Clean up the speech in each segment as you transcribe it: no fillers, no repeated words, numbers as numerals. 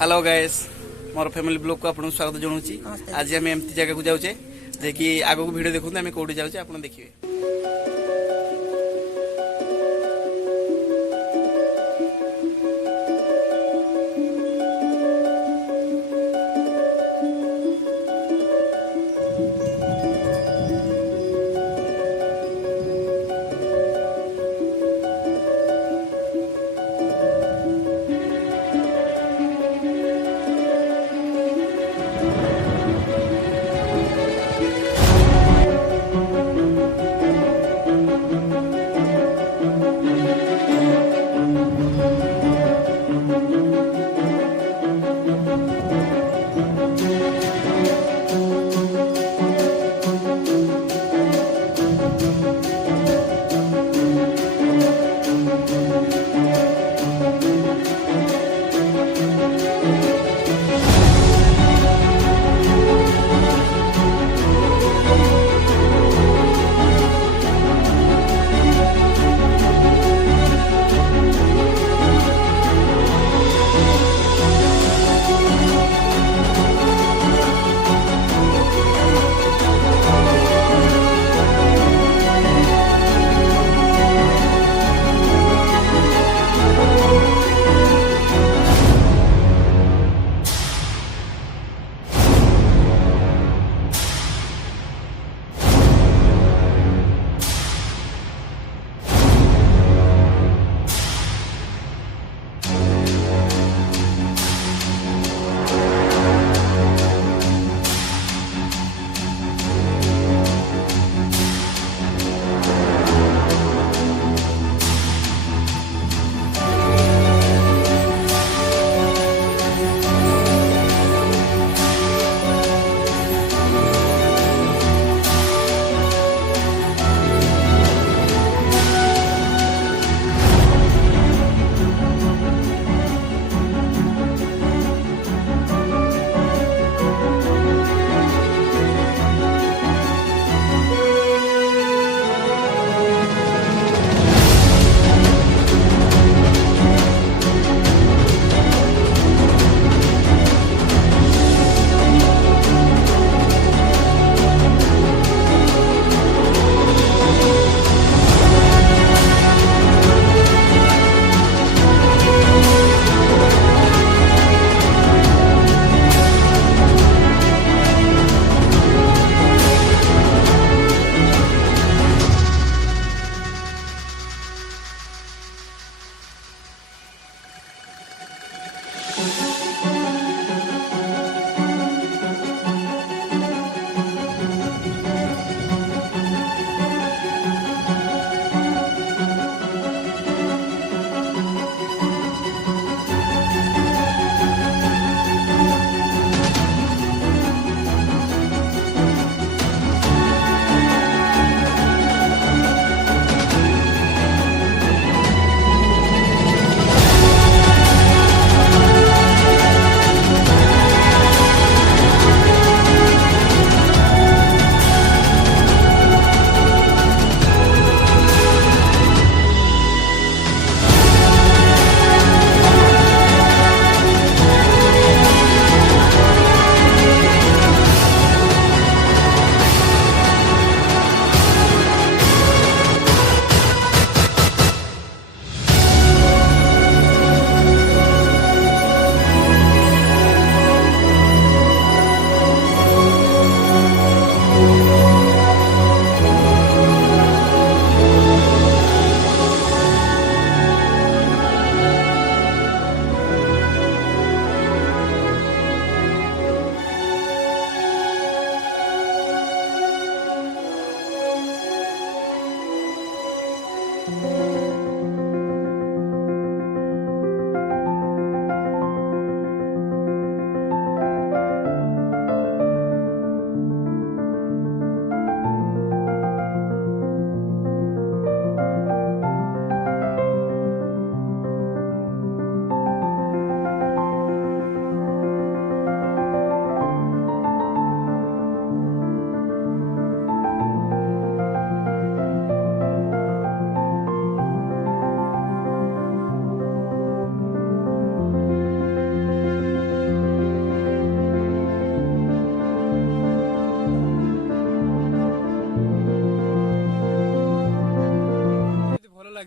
Hello guys मोर family blog को आपको स्वागत जनाऊँगी। आज आम एमती जगह को जाऊे जे आग को भिड देखते आम कौटी जाऊे आप देखिए।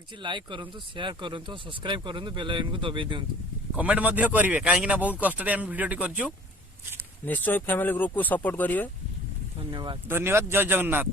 लगी लाइक करंतु शेयर करंतु सब्सक्राइब करंतु बेल आइकन को दबाई दियंतु कमेंट मध्य करिवे काहे कि ना बहुत कष्ट रे हम वीडियोटी करछु निश्चय फैमिली ग्रुप को सपोर्ट करिवे। धन्यवाद। धन्यवाद। जय जगन्नाथ।